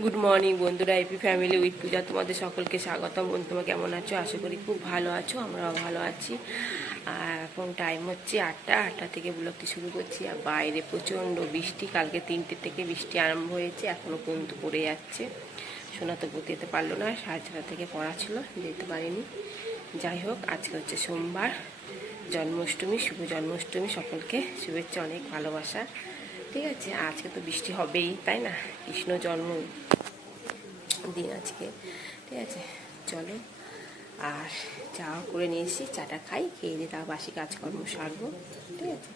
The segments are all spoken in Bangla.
গুড মর্নিং বন্ধুরা, এপি ফ্যামিলি উইথ পূজা তোমাদের সকলকে স্বাগতম। বন্ধু তোমরা কেমন আছো? আশা করি খুব ভালো আছো, আমরাও ভালো আছি। আর এখন টাইম হচ্ছে 8টা থেকে ব্লগটি শুরু করছি। আর বাইরে প্রচণ্ড বৃষ্টি, কালকে 3টে থেকে বৃষ্টি আরম্ভ হয়েছে, এখনও পর্যন্ত পড়ে যাচ্ছে। সোনা তো পড়তে যেতে পারলো না, 6:30 থেকে পড়া ছিল, যেতে পারিনি। যাই হোক, আজকে হচ্ছে সোমবার, জন্মাষ্টমী, শুভ জন্মাষ্টমী, সকলকে শুভেচ্ছা, অনেক ভালোবাসা। ঠিক আছে, আজকে তো বৃষ্টি হবেই, তাই না? কৃষ্ণ জন্ম দিন আজকে। ঠিক আছে, চলো। আর চা করে নিয়ে এসেছি, চাটা খাই, খেয়ে দিয়ে তার বাসি কাজকর্ম সারবো। ঠিক আছে।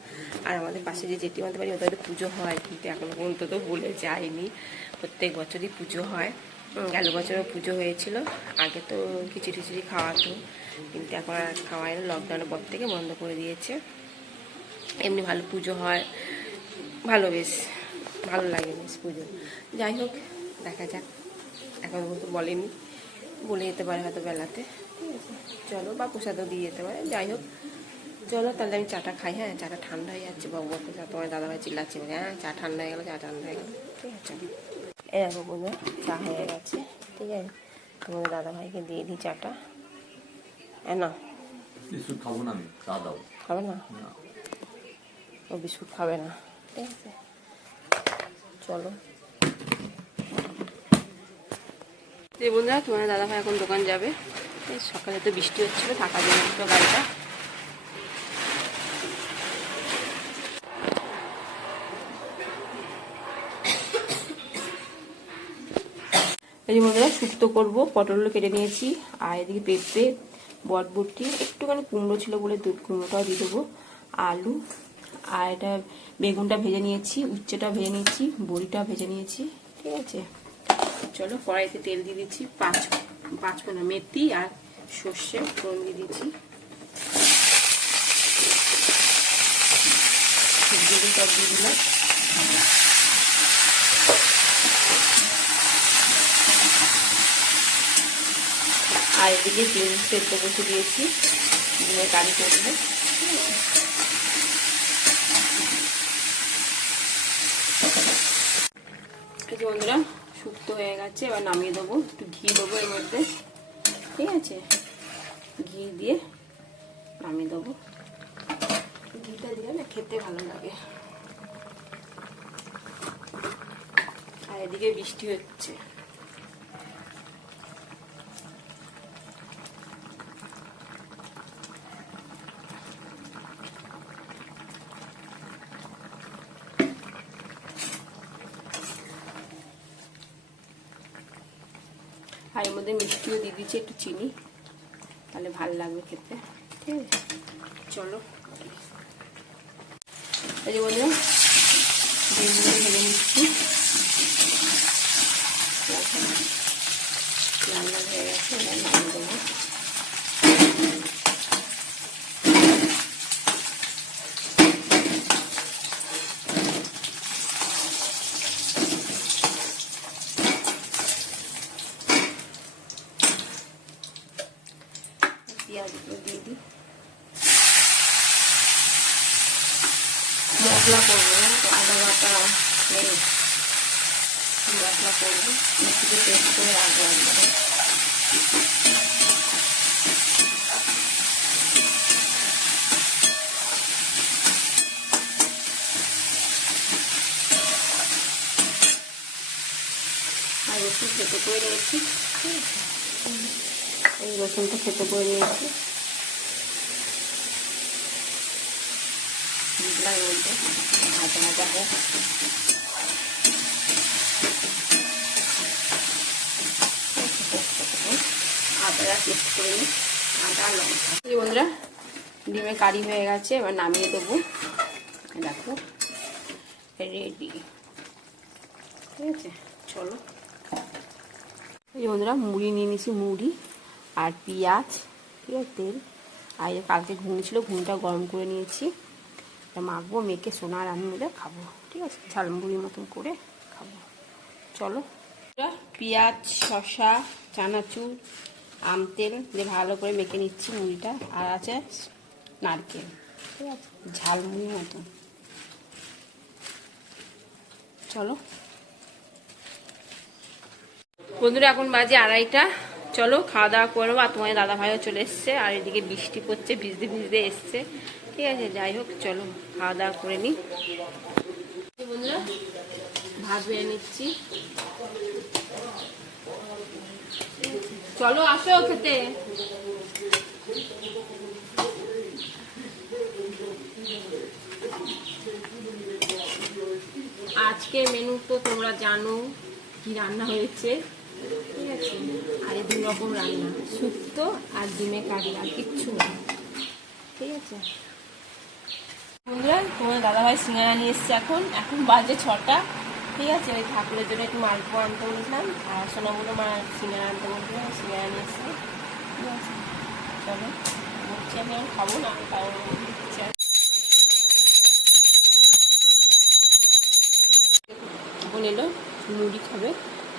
আর আমাদের পাশে যে জেঠিমাদের বাড়ি, ওদের পুজো হয়, কিন্তু এখনো পর্যন্ত তো ভুলে যায়নি। প্রত্যেক বছরই পুজো হয়। গেল বছরও পুজো হয়েছিল। আগে তো খিচুড়ি টিচুড়ি খাওয়াতো, কিন্তু এখন আর খাওয়ায় না, লকডাউনের পর থেকে বন্ধ করে দিয়েছে। এমনি ভালো পুজো হয়, ভালো, বেশ ভালো লাগে বেশ পুজো। যাই হোক, দেখা যাক, এখন তো বলেনি, বলে যেতে পারে হয়তো বেলাতে। ঠিক আছে, চলো, বা প্রসাদও দিয়ে যেতে পারে। যাই হোক, চলো তাহলে আমি চাটা খাই। হ্যাঁ, চাটা ঠান্ডা হয়ে যাচ্ছে, বাবু বাবু তোমার দাদাভাই চিল্লাচ্ছে, বলে হ্যাঁ চা ঠান্ডা হয়ে গেলো, চা ঠান্ডা হয়ে গেলো। ঠিক আছে, এই দেখো বন্ধু, চা হয়ে গেছে। ঠিক আছে, তোমাদের দাদাভাইকে দিয়ে দিই চাটা। হ্যাঁ, না বিস্কুট খাবো না, আমি চা দাও। খাবে না? ও বিস্কুট খাবে না। ঠিক আছে, চলো। এই বন্ধুরা, তোমার দাদাভাই এখন দোকান যাবে। সকালে তো বৃষ্টি হচ্ছিল, থাকা জন্য তো গাড়িটা। এই যে বন্ধুরা, শুক্তো করবো, পটলও কেটে নিয়েছি। আর এদিকে পেঁপে, বটবটি, একটুখানি কুমড়ো ছিল বলে কুমড়োটাও দিয়ে দেবো, আলু, আর এটা বেগুনটা ভেজে নিয়েছি, উচ্ছেটা ভেজে নিয়েছি, বড়িটা ভেজে নিয়েছি। ঠিক আছে, চলো কড়াইতে তেল দিয়ে দিচ্ছি, পাঁচফোড়ন, মেথি আর সর্ষে ফোড়ন দিয়ে দিচ্ছি। সব দিয়ে দিলাম। আর এদিকে ডিম সেদ্ধ বসে দিয়েছি, ডিমের কারি করবো। এই যে বন্ধুরা, শুক্তো হয়ে গেছে, এবার নামিয়ে দেবো। একটু ঘি দেবো এর মধ্যে। ঠিক আছে, ঘি দিয়ে নামিয়ে দেবো। ঘিটা দিলে না খেতে ভালো লাগে। আর এদিকে বৃষ্টি হচ্ছে। আর এর মধ্যে মিষ্টিও দিয়ে দিচ্ছি, একটু চিনি, তাহলে ভালো লাগবে খেতে। ঠিক আছে, চলো। এই যে বন্ধুরা, ডিমগুলো ভেজে নিচ্ছি, লাল লাল হয়ে গেছে, এবার নামিয়ে দেবো। পেঁয়াজগুলো দিয়ে দিই। মশলা করবো না তো, আদা বাটা নেই, মশলা করবো, মিষ্টিতে পেস্ট করে রাখবো একবারে। আর রসুন খেতে করে নিয়েছি। এই রসুনটা খেতে করে নিয়েছি, দিলাম মধ্যে, ভাজা ভাজা হোক। আদা পেস্ট করে নিই, আদা লঙ্কা। এই বন্ধুরা, ডিমের কারি হয়ে গেছে, এবার নামিয়ে দেবো। দেখো রেডি। ঠিক আছে, চলো। এই বন্ধুরা, মুড়ি নিয়ে নিয়েছি, মুড়ি আর পেঁয়াজ, ঠিক আছে, তেল। আর কালকে ঘুগনি ছিল, ঘুগনিটা গরম করে নিয়েছি, এটা মাখবো, মেখে সোনা আর আমি মিলে খাবো। ঠিক আছে, ঝালমুড়ির মতন করে খাবো। চলো। পেঁয়াজ, শসা, চানাচুর, আম তেল দিয়ে ভালো করে মেখে নিচ্ছি মুড়িটা, আর আছে নারকেল। ঠিক আছে, ঝালমুড়ির মতন। চলো। বন্ধুরা এখন বাজে 2:30, চলো খাওয়া দাওয়া করবো। আর তোমার দাদা ভাইও চলে এসছে, আর এদিকে বৃষ্টি পড়ছে, ভিজতে ভিজতে এসছে। ঠিক আছে, যাই হোক চলো খাওয়া দাওয়া করে নিই। বন্ধুরা ভাত বেড়ে নিচ্ছি, চলো আসো খেতে। আজকে মেনু তো তোমরা জানো কি রান্না হয়েছে, ঠিক আছে। আর এই 2 রকম রান্না, শুক্তো আর ডিমে কারি, আর কিচ্ছু না, ঠিক আছে। বন্ধুরা তোমার দাদাভাই সিঙ্গারা নিয়ে এসছে, এখন বাজে 6টা, ঠিক আছে। ওই ঠাকুরের জন্য একটু মালপোয়া আনতে বলেছিলাম, আর সোনাগুলো মা সিঙ্গারা আনতে বলেছিলাম, সিঙ্গারা নিয়ে এসছে, ঠিক আছে। চলো বলছি আমি আর খাবো না, কারণ এখন এলো মুড়ি খাবে,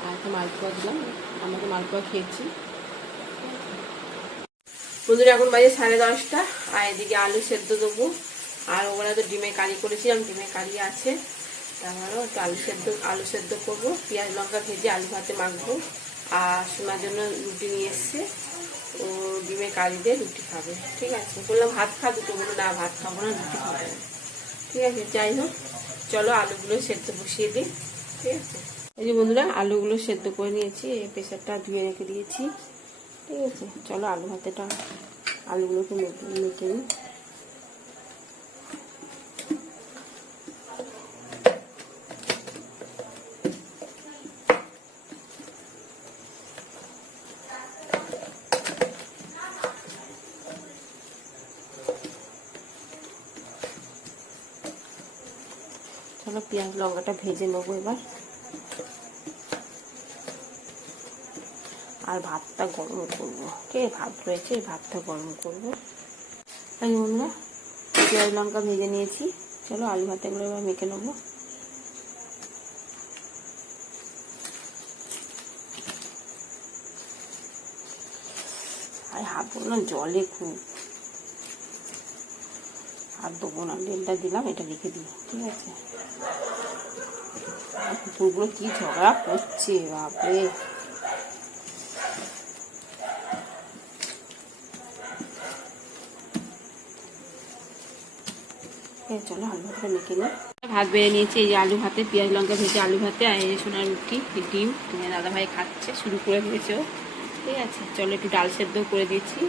আর একটা মালপোয়া দিলাম, আমাকে মালপোয়া খেয়েছি। বন্ধুরা এখন বাজে 10:30, আর এদিকে আলু সেদ্ধ দেবো। আর ওরা তো ডিমে কারি করেছিলাম, ডিমে কারি আছে, তারপরেও একটু আলু সেদ্ধ করবো, পেঁয়াজ লঙ্কা ভেজে আলু ভাতে মাখবো। আর শোনার জন্য রুটি নিয়ে এসছে, ও ডিমে কারি দিয়ে রুটি খাবে, ঠিক আছে। বললাম ভাত খা, দুটো বললো না ভাত খাবো না, রুটি খাবো না, ঠিক আছে। যাই হোক চলো আলুগুলো সেদ্ধ বসিয়ে দিই, ঠিক আছে। এই যে বন্ধুরা আলুগুলো সেদ্ধ করে নিয়েছি, এই প্রেসারটা ধুয়ে রেখে দিয়েছি, ঠিক আছে। চলো আলুগুলোকে মেখে নিই। চলো পেঁয়াজ লঙ্কাটা ভেজে নেবো এবার, আর ভাতটা গরম করবো, ঠিক আছে। ভাত রয়েছে, এই ভাতটা গরম করবো। তাই বন্ধুরা পেঁয়াজ লঙ্কা ভেজে নিয়েছি, চলো আলু ভাতেগুলো এবার মেখে নেবো। আর হাত দেবো না, জলে খুব হাত দেবো না, ডেলটা দিলাম, এটা রেখে দিই, ঠিক আছে। কুকুরগুলো কি ঝগড়া করছে বাপরে। চলো আলু ভাতটা মেখে নিই। ভাত বেড়ে নিয়েছি, এই যে আলু ভাতে, পেঁয়াজ লঙ্কা ভেজে আলু ভাতে, আর এই সোনার রুটি, ডিম তোমার দাদা ভাই খাচ্ছে, শুরু করে দিয়েছে ও, ঠিক আছে। চলো একটু ডাল সেদ্ধ করে দিয়েছি।